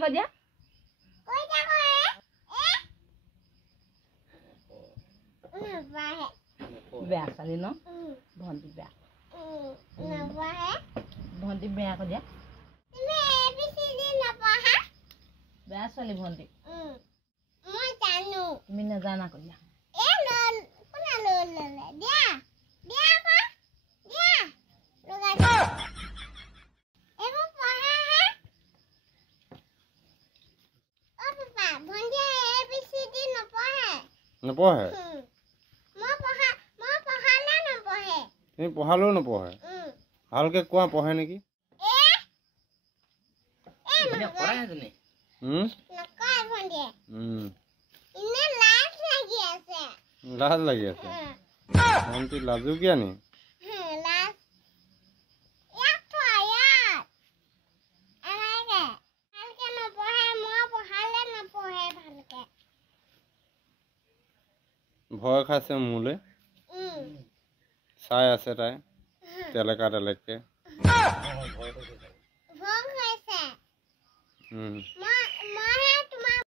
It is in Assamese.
কৈ দিয়া বেয়া ছোৱালী ন ভণ্টি বেয়া ভণ্টি বেয়া কৈ দিয়া বেয়া ছোৱালী ভণ্টি তুমি নাজানা কৈ দিয়া নপঢ়ে তুমি পঢ়ালেও নপঢ়ে ভালকে কোৱা পঢ়ে নেকি লাজ লাগি আছে ভণ্টি লাজু কিয় নি ভয় খাইছে মোলে চাই আছে তাই তেলেকা তেলেককে